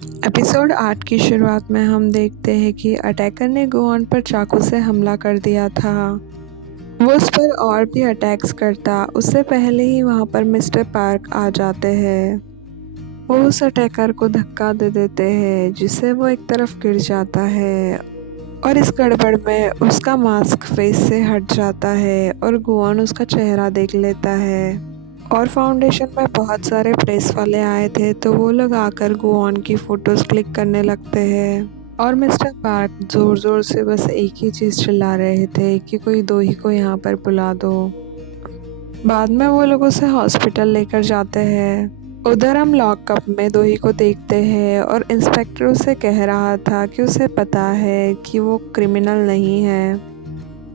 Episode 8 की शुरुआत में हम देखते हैं कि अटैकर ने गुआन पर चाकू से हमला कर दिया था। वो उस पर और भी अटैक्स करता उससे पहले ही वहाँ पर मिस्टर पार्क आ जाते हैं। वो उस अटैकर को धक्का दे देते हैं जिससे वो एक तरफ गिर जाता है और इस गड़बड़ में उसका मास्क फेस से हट जाता है और गुआन उसका चेहरा देख लेता है। और फाउंडेशन में बहुत सारे प्रेस वाले आए थे तो वो लोग आकर गुआन की फ़ोटोज़ क्लिक करने लगते हैं और मिस्टर पार्क ज़ोर ज़ोर से बस एक ही चीज़ चिल्ला रहे थे कि कोई दो ही को यहाँ पर बुला दो। बाद में वो लोग उसे हॉस्पिटल लेकर जाते हैं। उधर हम लॉकअप में दो ही को देखते हैं और इंस्पेक्टर उसे कह रहा था कि उसे पता है कि वो क्रिमिनल नहीं है,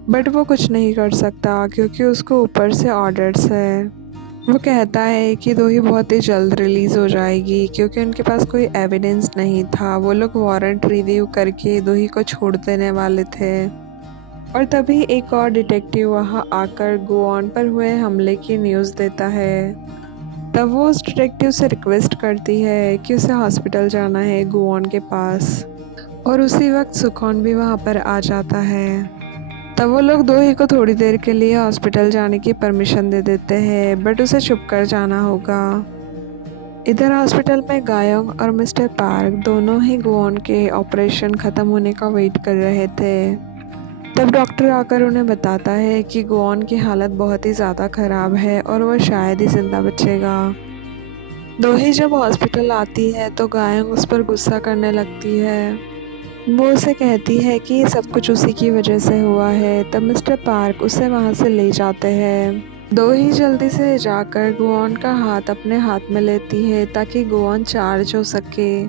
बट वो कुछ नहीं कर सकता क्योंकि उसको ऊपर से ऑर्डर्स है। वो कहता है कि दो ही बहुत ही जल्द रिलीज़ हो जाएगी क्योंकि उनके पास कोई एविडेंस नहीं था। वो लोग वारंट रिव्यू करके दो ही को छोड़ देने वाले थे और तभी एक और डिटेक्टिव वहां आकर गुआन पर हुए हमले की न्यूज़ देता है। तब वो उस डिटेक्टिव से रिक्वेस्ट करती है कि उसे हॉस्पिटल जाना है गुआन के पास और उसी वक्त सुकॉन भी वहां पर आ जाता है। तब वो लोग दो ही को थोड़ी देर के लिए हॉस्पिटल जाने की परमिशन दे देते हैं, बट उसे छुप कर जाना होगा। इधर हॉस्पिटल में गायोंग और मिस्टर पार्क दोनों ही गुआन के ऑपरेशन ख़त्म होने का वेट कर रहे थे। तब डॉक्टर आकर उन्हें बताता है कि गुआन की हालत बहुत ही ज़्यादा ख़राब है और वह शायद ही ज़िंदा बचेगा। दो ही जब हॉस्पिटल आती है तो गायोंग उस पर गुस्सा करने लगती है। वो उसे कहती है कि ये सब कुछ उसी की वजह से हुआ है। तब मिस्टर पार्क उसे वहाँ से ले जाते हैं। दो ही जल्दी से जाकर गुआन का हाथ अपने हाथ में लेती है ताकि गुआन चार्ज हो सके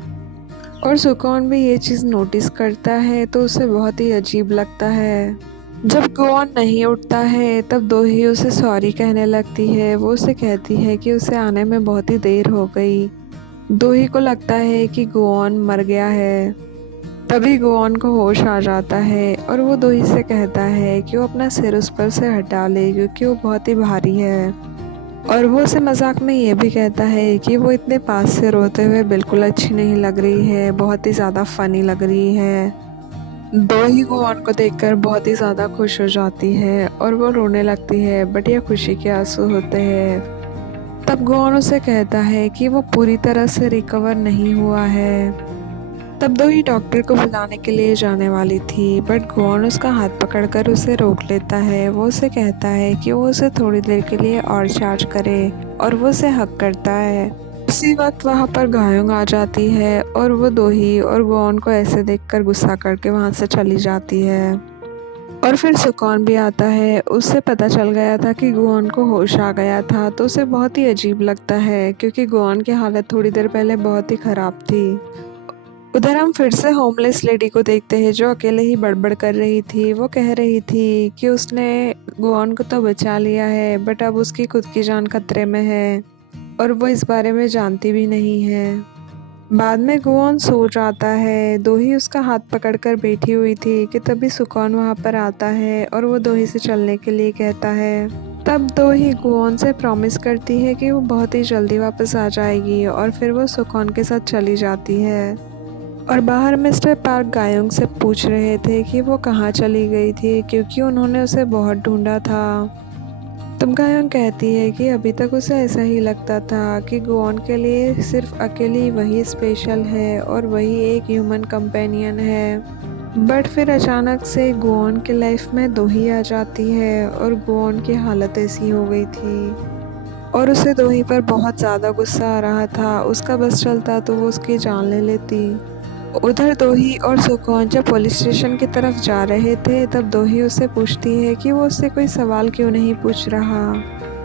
और सुकॉन भी ये चीज़ नोटिस करता है तो उसे बहुत ही अजीब लगता है। जब गुआन नहीं उठता है तब दो ही उसे सॉरी कहने लगती है। वो उसे कहती है कि उसे आने में बहुत ही देर हो गई। दो ही को लगता है कि गुआन मर गया है। तभी गुआन को होश आ जाता है और वो दो ही से कहता है कि वो अपना सिर उस पर से हटा ले क्योंकि वो बहुत ही भारी है। और वो उसे मजाक में ये भी कहता है कि वो इतने पास से रोते हुए बिल्कुल अच्छी नहीं लग रही है, बहुत ही ज़्यादा फनी लग रही है। दो ही गुआन को देखकर बहुत ही ज़्यादा खुश हो जाती है और वो रोने लगती है, बट ये खुशी के आंसू होते हैं। तब गुआन उसे कहता है कि वो पूरी तरह से रिकवर नहीं हुआ है। तब दो ही डॉक्टर को बुलाने के लिए जाने वाली थी, बट गुआन उसका हाथ पकड़कर उसे रोक लेता है। वो उसे कहता है कि वो उसे थोड़ी देर के लिए और चार्ज करे और वो उसे हक करता है। उसी वक्त वहाँ पर गायोंग आ जाती है और वो दो ही और गुआन को ऐसे देखकर गुस्सा करके वहाँ से चली जाती है। और फिर सुकॉन भी आता है। उससे पता चल गया था कि गुआन को होश आ गया था तो उसे बहुत ही अजीब लगता है क्योंकि गुआन की हालत थोड़ी देर पहले बहुत ही ख़राब थी। उधर हम फिर से होमलेस लेडी को देखते हैं जो अकेले ही बड़बड़ कर रही थी। वो कह रही थी कि उसने गुआन को तो बचा लिया है, बट अब उसकी खुद की जान खतरे में है और वो इस बारे में जानती भी नहीं है। बाद में गुआन सो जाता है। दो ही उसका हाथ पकड़कर बैठी हुई थी कि तभी सुकॉन वहाँ पर आता है और वो दो ही से चलने के लिए कहता है। तब दो ही गुआन से प्रॉमिस करती है कि वो बहुत ही जल्दी वापस आ जाएगी और फिर वो सुकॉन के साथ चली जाती है। और बाहर मिस्टर पार्क गायोंग से पूछ रहे थे कि वो कहाँ चली गई थी क्योंकि उन्होंने उसे बहुत ढूंढा था। तब गायोंग कहती है कि अभी तक उसे ऐसा ही लगता था कि गुआन के लिए सिर्फ अकेली वही स्पेशल है और वही एक ह्यूमन कंपेनियन है। बट फिर अचानक से गुआन की लाइफ में दो ही आ जाती है और गुआन की हालत ऐसी हो गई थी और उसे दो ही पर बहुत ज़्यादा गुस्सा आ रहा था। उसका बस चलता तो वो उसकी जान ले लेती। उधर दो ही और सुकॉन जब पुलिस स्टेशन की तरफ जा रहे थे तब दो ही उससे पूछती है कि वो उससे कोई सवाल क्यों नहीं पूछ रहा।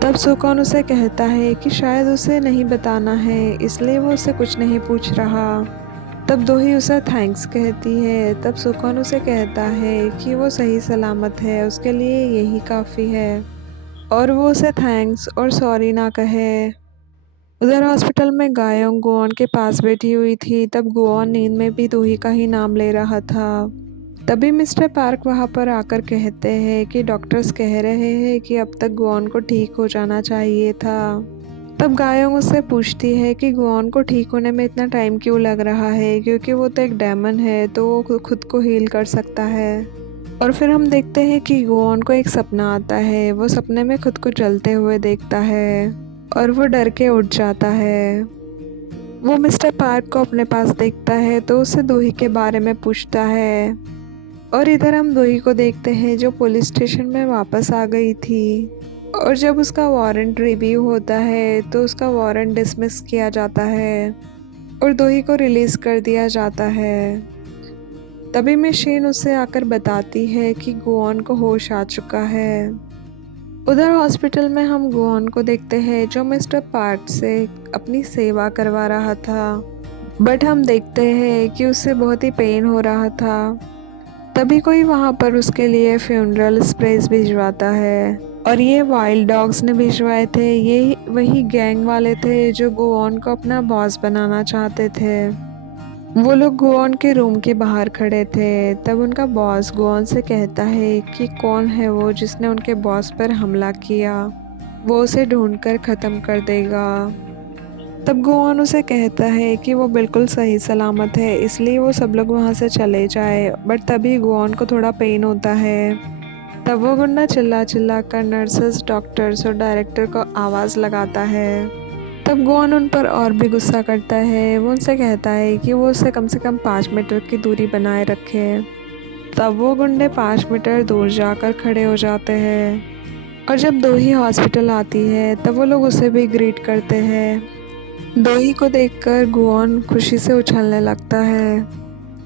तब सुकॉन उसे कहता है कि शायद उसे नहीं बताना है इसलिए वो उससे कुछ नहीं पूछ रहा। तब दो ही उसे थैंक्स कहती है। तब सुकॉन उसे कहता है कि वो सही सलामत है, उसके लिए यही काफ़ी है और वो उसे थैंक्स और सॉरी ना कहे। उधर हॉस्पिटल में गायोंग गुआन के पास बैठी हुई थी। तब गुआन नींद में भी दो ही का ही नाम ले रहा था। तभी मिस्टर पार्क वहां पर आकर कहते हैं कि डॉक्टर्स कह रहे हैं कि अब तक गुआन को ठीक हो जाना चाहिए था। तब गायोंग उससे पूछती है कि गुआन को ठीक होने में इतना टाइम क्यों लग रहा है, क्योंकि वो तो एक डेमन है तो वो खुद को हील कर सकता है। और फिर हम देखते हैं कि गुआन को एक सपना आता है। वो सपने में खुद को जलते हुए देखता है और वो डर के उठ जाता है। वो मिस्टर पार्क को अपने पास देखता है तो उससे दोही के बारे में पूछता है। और इधर हम दोही को देखते हैं जो पुलिस स्टेशन में वापस आ गई थी। और जब उसका वारंट रिव्यू होता है तो उसका वारंट डिसमिस किया जाता है और दोही को रिलीज़ कर दिया जाता है। तभी मशीन उससे आकर बताती है कि गुआन को होश आ चुका है। उधर हॉस्पिटल में हम गुआन को देखते हैं जो मिस्टर पार्क से अपनी सेवा करवा रहा था, बट हम देखते हैं कि उससे बहुत ही पेन हो रहा था। तभी कोई वहाँ पर उसके लिए फ्यूनरल स्प्रेस भिजवाता है और ये वाइल्ड डॉग्स ने भिजवाए थे। ये वही गैंग वाले थे जो गुआन को अपना बॉस बनाना चाहते थे। वो लोग गुआन के रूम के बाहर खड़े थे। तब उनका बॉस गुआन से कहता है कि कौन है वो जिसने उनके बॉस पर हमला किया, वो उसे ढूंढकर ख़त्म कर देगा। तब गुआन उसे कहता है कि वो बिल्कुल सही सलामत है, इसलिए वो सब लोग वहाँ से चले जाए। बट तभी गुआन को थोड़ा पेन होता है। तब वो गुंडा चिल्ला चिल्ला कर नर्सेस, डॉक्टर्स और डायरेक्टर को आवाज़ लगाता है। तब गुआन उन पर और भी गुस्सा करता है। वो उनसे कहता है कि वो उससे कम से कम 5 मीटर की दूरी बनाए रखे। तब वो गुंडे 5 मीटर दूर जाकर खड़े हो जाते हैं। और जब दोही हॉस्पिटल आती है तब वो लोग उसे भी ग्रीट करते हैं। दोही को देखकर गुआन खुशी से उछलने लगता है।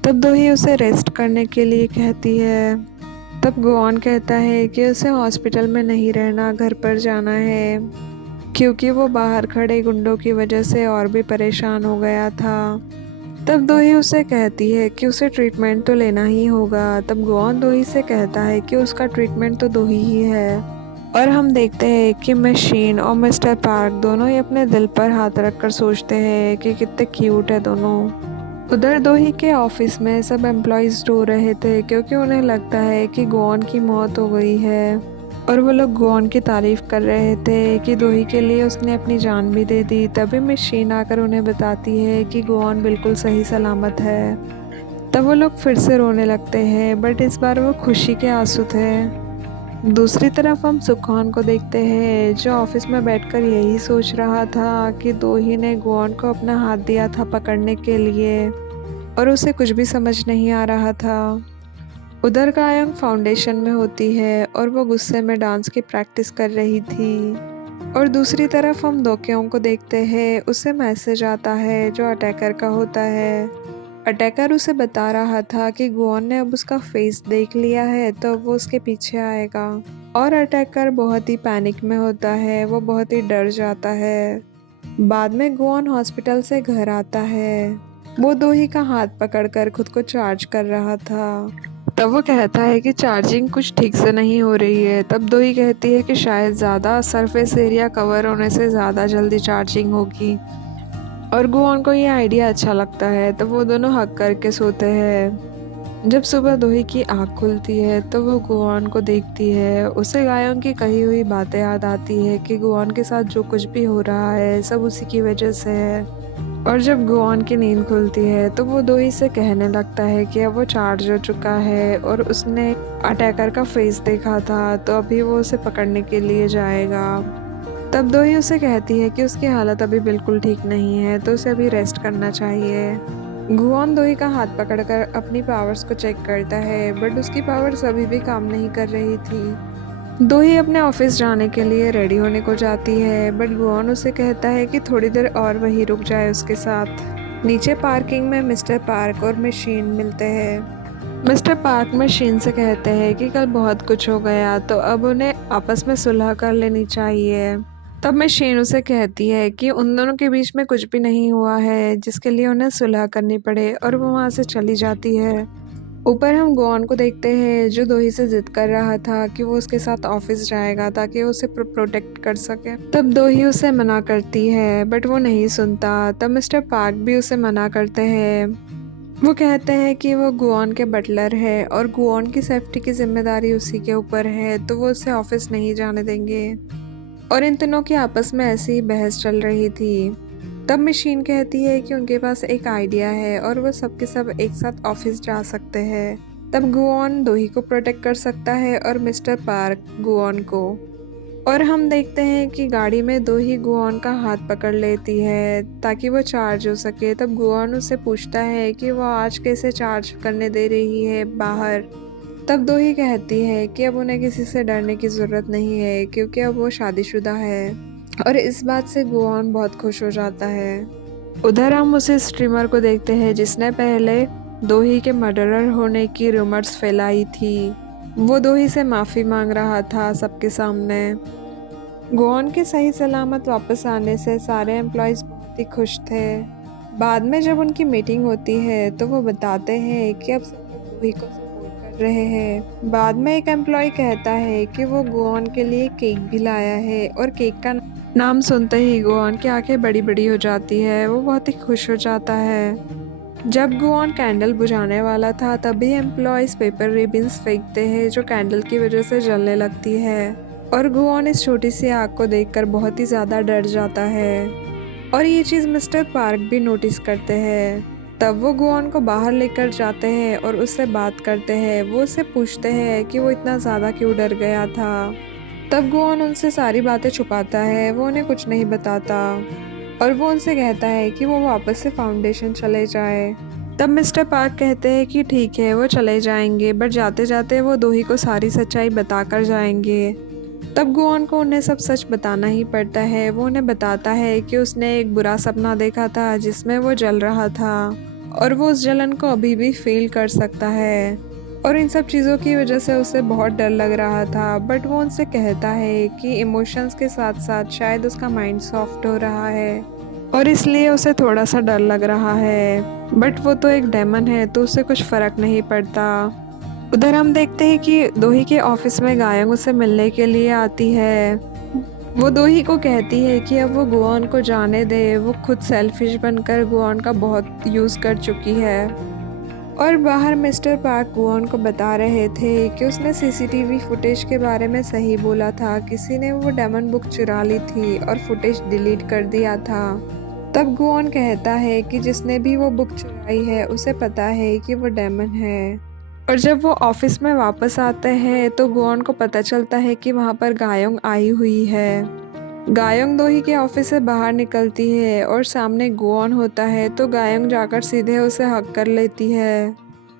तब दोही उसे रेस्ट करने के लिए कहती है। तब गुआन कहता है कि उसे हॉस्पिटल में नहीं रहना, घर पर जाना है, क्योंकि वो बाहर खड़े गुंडों की वजह से और भी परेशान हो गया था। तब दोही उसे कहती है कि उसे ट्रीटमेंट तो लेना ही होगा। तब गुआन दोही से कहता है कि उसका ट्रीटमेंट तो दोही ही है। और हम देखते हैं कि मशीन और मिस्टर पार्क दोनों ही अपने दिल पर हाथ रखकर सोचते हैं कि कितने क्यूट है दोनों। उधर दोही के ऑफिस में सब एम्प्लॉयज़ रो रहे थे क्योंकि उन्हें लगता है कि गुआन की मौत हो गई है। और वो लोग गुआन की तारीफ़ कर रहे थे कि दोही के लिए उसने अपनी जान भी दे दी। तभी मशीन आकर उन्हें बताती है कि गुआन बिल्कुल सही सलामत है। तब वो लोग फिर से रोने लगते हैं, बट इस बार वो खुशी के आंसू थे। दूसरी तरफ हम सुखान को देखते हैं जो ऑफिस में बैठकर यही सोच रहा था कि दोही ने गुआन को अपना हाथ दिया था पकड़ने के लिए और उसे कुछ भी समझ नहीं आ रहा था। उधर गायंग फाउंडेशन में होती है और वो गुस्से में डांस की प्रैक्टिस कर रही थी। और दूसरी तरफ हम दोक्यों को देखते हैं। उसे मैसेज आता है जो अटैकर का होता है। अटैकर उसे बता रहा था कि गुआन ने अब उसका फेस देख लिया है तो वो उसके पीछे आएगा। और अटैकर बहुत ही पैनिक में होता है, वो बहुत ही डर जाता है। बाद में गुआन हॉस्पिटल से घर आता है। वो दोही का हाथ पकड़कर खुद को चार्ज कर रहा था। तब वो कहता है कि चार्जिंग कुछ ठीक से नहीं हो रही है। तब दोही कहती है कि शायद ज़्यादा सरफेस एरिया कवर होने से ज़्यादा जल्दी चार्जिंग होगी। और गुआन को ये आइडिया अच्छा लगता है तो वो दोनों हक करके सोते हैं। जब सुबह दोही की आँख खुलती है तो वो गुआन को देखती है। उसे गायों की कही हुई बातें याद आती है कि गुआन के साथ जो कुछ भी हो रहा है सब उसी की वजह से है। और जब गुआन की नींद खुलती है तो वो दोही से कहने लगता है कि अब वो चार्ज हो चुका है और उसने अटैकर का फेस देखा था तो अभी वो उसे पकड़ने के लिए जाएगा। तब दोही उसे कहती है कि उसकी हालत अभी बिल्कुल ठीक नहीं है तो उसे अभी रेस्ट करना चाहिए। गुआन दोही का हाथ पकड़कर अपनी पावर्स को चेक करता है, बट उसकी पावर्स अभी भी काम नहीं कर रही थी। दोही अपने ऑफिस जाने के लिए रेडी होने को जाती है, बट गुआन उसे कहता है कि थोड़ी देर और वहीं रुक जाए उसके साथ। नीचे पार्किंग में मिस्टर पार्क और मशीन मिलते हैं। मिस्टर पार्क मशीन से कहते हैं कि कल बहुत कुछ हो गया तो अब उन्हें आपस में सुलह कर लेनी चाहिए। तब मशीन उसे कहती है कि उन दोनों के बीच में कुछ भी नहीं हुआ है जिसके लिए उन्हें सुलह करनी पड़े, और वो वहाँ से चली जाती है। ऊपर हम गुआन को देखते हैं जो दोही से जिद कर रहा था कि वो उसके साथ ऑफिस जाएगा ताकि वो उसे प्रोटेक्ट कर सके। तब दोही उसे मना करती है बट वो नहीं सुनता। तब मिस्टर पार्क भी उसे मना करते हैं। वो कहते हैं कि वो गुआन के बटलर है और गुआन की सेफ्टी की जिम्मेदारी उसी के ऊपर है तो वो उसे ऑफिस नहीं जाने देंगे। और इन तीनों की आपस में ऐसी ही बहस चल रही थी। तब मशीन कहती है कि उनके पास एक आइडिया है और वो सब के सब एक साथ ऑफिस जा सकते हैं। तब गुआन दोही को प्रोटेक्ट कर सकता है और मिस्टर पार्क गुआन को। और हम देखते हैं कि गाड़ी में दोही गुआन का हाथ पकड़ लेती है ताकि वो चार्ज हो सके। तब गुआन उससे पूछता है कि वो आज कैसे चार्ज करने दे रही है बाहर। तब दोही कहती है कि अब उन्हें किसी से डरने की ज़रूरत नहीं है क्योंकि अब वो शादीशुदा है। और इस बात से गुआन बहुत खुश हो जाता है। उधर हम उसे स्ट्रीमर को देखते हैं जिसने पहले दोही के मर्डरर होने की रूमर्स फैलाई थी। वो दोही से माफ़ी मांग रहा था सबके सामने। गुआन के सही सलामत वापस आने से सारे एम्प्लॉयज़ बहुत ही खुश थे। बाद में जब उनकी मीटिंग होती है तो वो बताते हैं कि अब सब लोग दोही को सपोर्ट कर रहे हैं। बाद में एक एम्प्लॉय कहता है कि वो गुआन के लिए केक भी लाया है और केक का नाम सुनते ही गुआन की आंखें बड़ी बड़ी हो जाती है। वो बहुत ही खुश हो जाता है। जब गुआन कैंडल बुझाने वाला था तभी एम्प्लॉयज़ पेपर रिबन्स फेंकते हैं जो कैंडल की वजह से जलने लगती है। और गुआन इस छोटी सी आग को देखकर बहुत ही ज़्यादा डर जाता है। और ये चीज़ मिस्टर पार्क भी नोटिस करते हैं। तब वो गुआन को बाहर लेकर जाते हैं और उससे बात करते हैं। वो उससे पूछते हैं कि वो इतना ज़्यादा क्यों डर गया था। तब गुआन उनसे सारी बातें छुपाता है, वो उन्हें कुछ नहीं बताता। और वो उनसे कहता है कि वो वापस से फाउंडेशन चले जाए। तब मिस्टर पार्क कहते हैं कि ठीक है वो चले जाएंगे, बट जाते जाते वो दोही को सारी सच्चाई बताकर जाएंगे। तब गुआन को उन्हें सब सच बताना ही पड़ता है। वो उन्हें बताता है कि उसने एक बुरा सपना देखा था जिसमें वो जल रहा था और वो उस जलन को अभी भी फील कर सकता है। और इन सब चीज़ों की वजह से उसे बहुत डर लग रहा था, बट वो उनसे कहता है कि इमोशंस के साथ साथ शायद उसका माइंड सॉफ्ट हो रहा है और इसलिए उसे थोड़ा सा डर लग रहा है। बट वो तो एक डेमन है तो उसे कुछ फ़र्क नहीं पड़ता। उधर हम देखते हैं कि दोही के ऑफिस में गायंग उसे मिलने के लिए आती है। वो दोही को कहती है कि अब वो गुआन को जाने दे, वो खुद सेल्फिश बनकर गुआन का बहुत यूज़ कर चुकी है। और बाहर मिस्टर पार्क गुआन को बता रहे थे कि उसने सीसीटीवी फुटेज के बारे में सही बोला था। किसी ने वो डेमन बुक चुरा ली थी और फुटेज डिलीट कर दिया था। तब गुआन कहता है कि जिसने भी वो बुक चुराई है उसे पता है कि वो डेमन है। और जब वो ऑफिस में वापस आते हैं तो गुआन को पता चलता है कि वहाँ पर गायोंग आई हुई है। गायोंग दोही के ऑफिस से बाहर निकलती है और सामने गुआन होता है तो गायोंग जाकर सीधे उसे हक कर लेती है।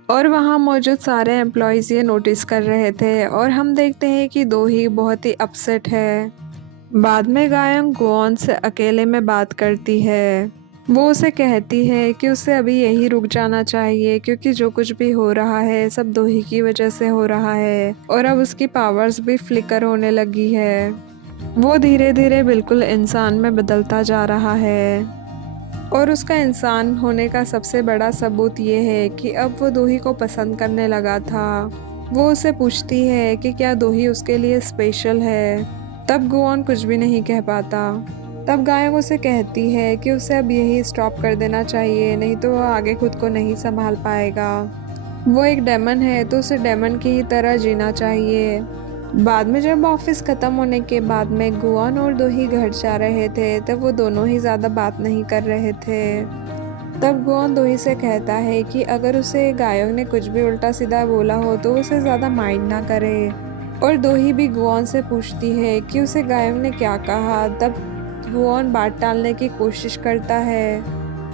और वहाँ मौजूद सारे एम्प्लॉयज़ ये नोटिस कर रहे थे और हम देखते हैं कि दोही बहुत ही अपसेट है। बाद में गायोंग गुआन से अकेले में बात करती है। वो उसे कहती है कि उसे अभी यही रुक जाना चाहिए क्योंकि जो कुछ भी हो रहा है सब दोही की वजह से हो रहा है और अब उसकी पावर्स भी फ्लिकर होने लगी है। वो धीरे धीरे बिल्कुल इंसान में बदलता जा रहा है और उसका इंसान होने का सबसे बड़ा सबूत ये है कि अब वो दोही को पसंद करने लगा था। वो उसे पूछती है कि क्या दोही उसके लिए स्पेशल है। तब गुआन कुछ भी नहीं कह पाता। तब गायोंग उसे कहती है कि उसे अब यही स्टॉप कर देना चाहिए, नहीं तो वह आगे खुद को नहीं संभाल पाएगा। वो एक डेमन है तो उसे डेमन की ही तरह जीना चाहिए। बाद में जब ऑफिस ख़त्म होने के बाद में गुआन और दोही घर जा रहे थे तब वो दोनों ही ज़्यादा बात नहीं कर रहे थे। तब गुआन दोही से कहता है कि अगर उसे गायोंग ने कुछ भी उल्टा सीधा बोला हो तो उसे ज़्यादा माइंड ना करे। और दोही भी गुआन से पूछती है कि उसे गायोंग ने क्या कहा। तब गुआन बात टालने की कोशिश करता है।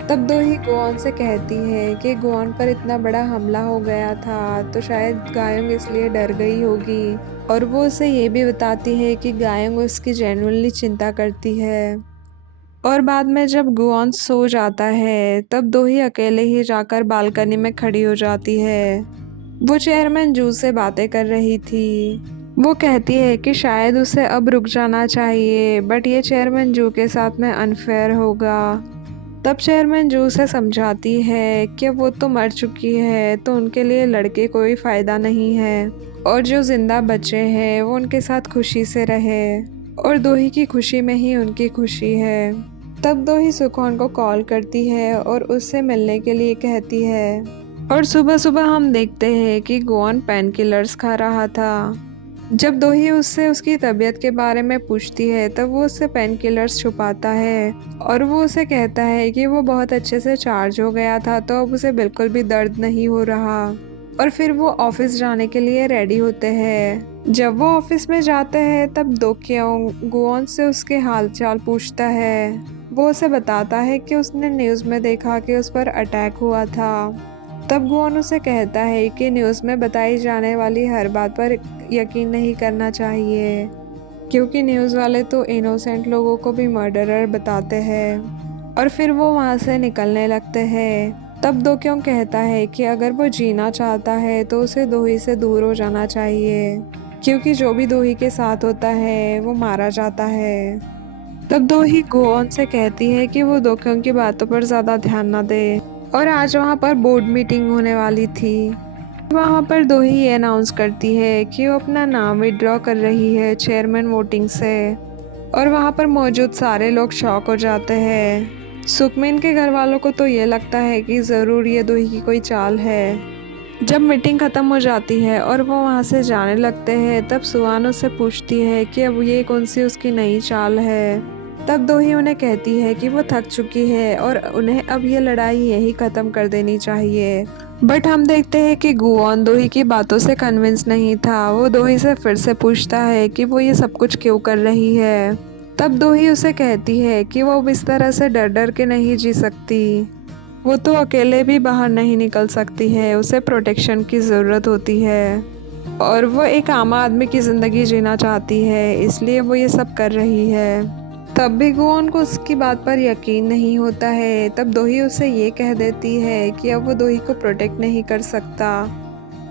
तब दोही गुआन से कहती है कि गुआन पर इतना बड़ा हमला हो गया था तो शायद गायोंग इसलिए डर गई होगी। और वो उसे ये भी बताती है कि गायोंग उसकी जेन्युइनली चिंता करती है। और बाद में जब गुआन सो जाता है तब दोही अकेले ही जाकर बालकनी में खड़ी हो जाती है। वो चेयरमैन जू से बातें कर रही थी। वो कहती है कि शायद उसे अब रुक जाना चाहिए, बट ये चेयरमैन जू के साथ में अनफेयर होगा। तब चेयरमैन जू से समझाती है कि वो तो मर चुकी है तो उनके लिए लड़के कोई फ़ायदा नहीं है और जो ज़िंदा बचे हैं वो उनके साथ खुशी से रहे और दोही की खुशी में ही उनकी खुशी है। तब दोही सुखोन को कॉल करती है और उससे मिलने के लिए कहती है। और सुबह सुबह हम देखते हैं कि गुआन पेन किलर्स खा रहा था। जब दोही उससे उसकी तबीयत के बारे में पूछती है तब वो उससे पेन किलर्स छुपाता है और वो उसे कहता है कि वो बहुत अच्छे से चार्ज हो गया था तो अब उसे बिल्कुल भी दर्द नहीं हो रहा। और फिर वो ऑफिस जाने के लिए रेडी होते हैं। जब वो ऑफिस में जाते हैं तब दो क्यों गुओन से उसके हालचाल पूछता है। वो उसे बताता है कि उसने न्यूज़ में देखा कि उस पर अटैक हुआ था। तब गुओन उसे कहता है कि न्यूज़ में बताई जाने वाली हर बात पर यकीन नहीं करना चाहिए, क्योंकि न्यूज़ वाले तो इनोसेंट लोगों को भी मर्डरर बताते हैं। और फिर वो वहाँ से निकलने लगते हैं। तब दो क्यों कहता है कि अगर वो जीना चाहता है तो उसे दोही से दूर हो जाना चाहिए, क्योंकि जो भी दोही के साथ होता है वो मारा जाता है। तब दोही गोऑन से कहती है कि वो दो क्यों की बातों पर ज़्यादा ध्यान ना दे। और आज वहाँ पर बोर्ड मीटिंग होने वाली थी। वहाँ पर दोही ये अनाउंस करती है कि वो अपना नाम विड्रॉ कर रही है चेयरमैन वोटिंग से। और वहाँ पर मौजूद सारे लोग शॉक हो जाते हैं। सुकमिन के घर वालों को तो ये लगता है कि ज़रूर ये दोही की कोई चाल है। जब मीटिंग ख़त्म हो जाती है और वो वहाँ से जाने लगते हैं तब सुआन उससे पूछती है कि अब ये कौन सी उसकी नई चाल है। तब दोही उन्हें कहती है कि वो थक चुकी है और उन्हें अब ये लड़ाई यही ख़त्म कर देनी चाहिए। बट हम देखते हैं कि गुआन दोही की बातों से कन्विंस नहीं था। वो दोही से फिर से पूछता है कि वो ये सब कुछ क्यों कर रही है। तब दोही उसे कहती है कि वो अब इस तरह से डर डर के नहीं जी सकती। वो तो अकेले भी बाहर नहीं निकल सकती है, उसे प्रोटेक्शन की ज़रूरत होती है और वो एक आम आदमी की ज़िंदगी जीना चाहती है, इसलिए वो ये सब कर रही है। तब भी गुआन को उसकी बात पर यकीन नहीं होता है। तब दोही उसे ये कह देती है कि अब वो दोही को प्रोटेक्ट नहीं कर सकता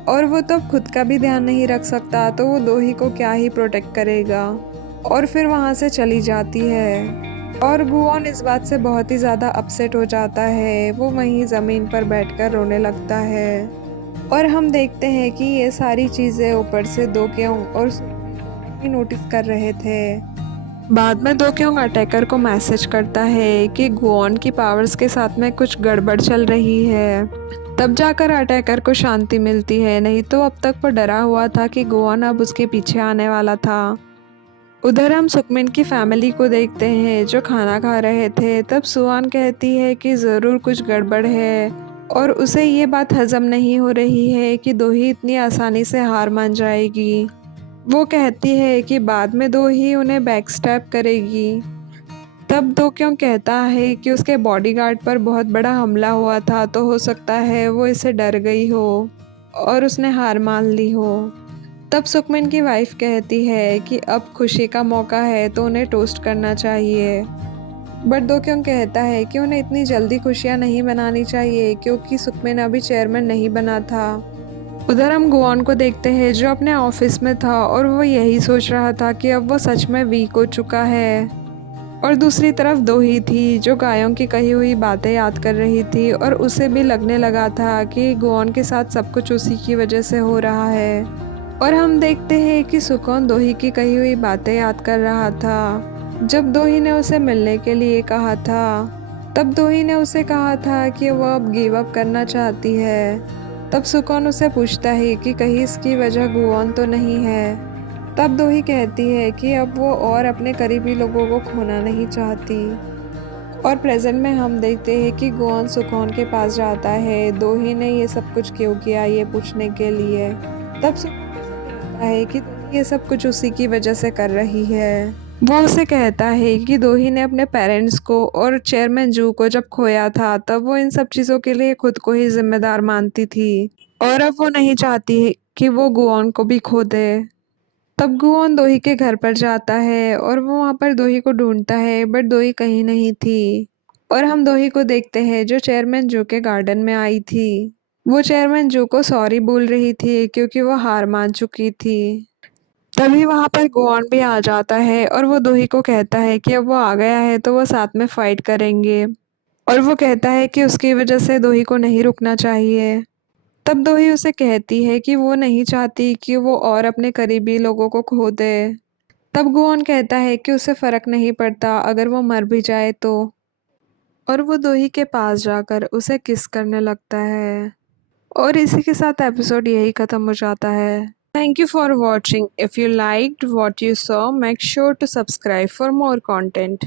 और वो तो खुद का भी ध्यान नहीं रख सकता, तो वो दोही को क्या ही प्रोटेक्ट करेगा। और फिर वहाँ से चली जाती है और गुआन इस बात से बहुत ही ज़्यादा अपसेट हो जाता है। वो वहीं ज़मीन पर बैठकर रोने लगता है और हम देखते हैं कि ये सारी चीज़ें ऊपर से दो क्यों और भी नोटिस कर रहे थे। बाद में दो क्यों अटैकर को मैसेज करता है कि गुआन की पावर्स के साथ में कुछ गड़बड़ चल रही है। तब जाकर अटैकर को शांति मिलती है, नहीं तो अब तक वो डरा हुआ था कि गुआन अब उसके पीछे आने वाला था। उधर हम सुकमिन की फैमिली को देखते हैं जो खाना खा रहे थे। तब सुआन कहती है कि ज़रूर कुछ गड़बड़ है और उसे ये बात हजम नहीं हो रही है कि दोही इतनी आसानी से हार मान जाएगी। वो कहती है कि बाद में दोही उन्हें बैकस्टैब करेगी। तब दो क्यों कहता है कि उसके बॉडीगार्ड पर बहुत बड़ा हमला हुआ था, तो हो सकता है वो इससे डर गई हो और उसने हार मान ली हो। तब सुकमिन की वाइफ कहती है कि अब खुशी का मौका है तो उन्हें टोस्ट करना चाहिए। बट दो क्यों कहता है कि उन्हें इतनी जल्दी खुशियाँ नहीं मनानी चाहिए, क्योंकि सुकमिन अभी चेयरमैन नहीं बना था। उधर हम गुआन को देखते हैं जो अपने ऑफिस में था और वो यही सोच रहा था कि अब वो सच में वीक हो चुका है। और दूसरी तरफ दोही थी जो गायों की कही हुई बातें याद कर रही थी और उसे भी लगने लगा था कि गुआन के साथ सब कुछ उसी की वजह से हो रहा है। और हम देखते हैं कि सुकौन दोही की कही हुई बातें याद कर रहा था। जब दोही ने उसे मिलने के लिए कहा था तब दोही ने उसे कहा था कि वह अब गिव अप करना चाहती है। तब सुकौन उसे पूछता है कि कहीं इसकी वजह गुआन तो नहीं है। तब दोही कहती है कि अब वो और अपने करीबी लोगों को खोना नहीं चाहती। और प्रेजेंट में हम देखते हैं कि गुआन सुकौन के पास जाता है दोही ने ये सब कुछ क्यों किया ये पूछने के लिए। तब सुकौन कहता है कि दोही ये सब कुछ उसी की वजह से कर रही है। वो उसे कहता है कि दोही ने अपने पेरेंट्स को और चेयरमैन जू को जब खोया था तब वो इन सब चीज़ों के लिए खुद को ही जिम्मेदार मानती थी और अब वो नहीं चाहती कि वो गुआन को भी खो दे। तब गुआन दोही के घर पर जाता है और वो वहाँ पर दोही को ढूंढता है, बट दोही कहीं नहीं थी। और हम दोही को देखते हैं जो चेयरमैन जू के गार्डन में आई थी। वो चेयरमैन जू को सॉरी बोल रही थी क्योंकि वो हार मान चुकी थी। तभी वहाँ पर गुआन भी आ जाता है और वो दोही को कहता है कि अब वो आ गया है तो वो साथ में फाइट करेंगे। और वो कहता है कि उसकी वजह से दोही को नहीं रुकना चाहिए। तब दोही उसे कहती है कि वो नहीं चाहती कि वो और अपने करीबी लोगों को खो दे। तब गुआन कहता है कि उसे फ़र्क नहीं पड़ता अगर वो मर भी जाए तो। और वो दोही के पास जाकर उसे किस करने लगता है। और इसी के साथ एपिसोड यही ख़त्म हो जाता है। Thank you for watching. If you liked what you saw, make sure to subscribe for more content.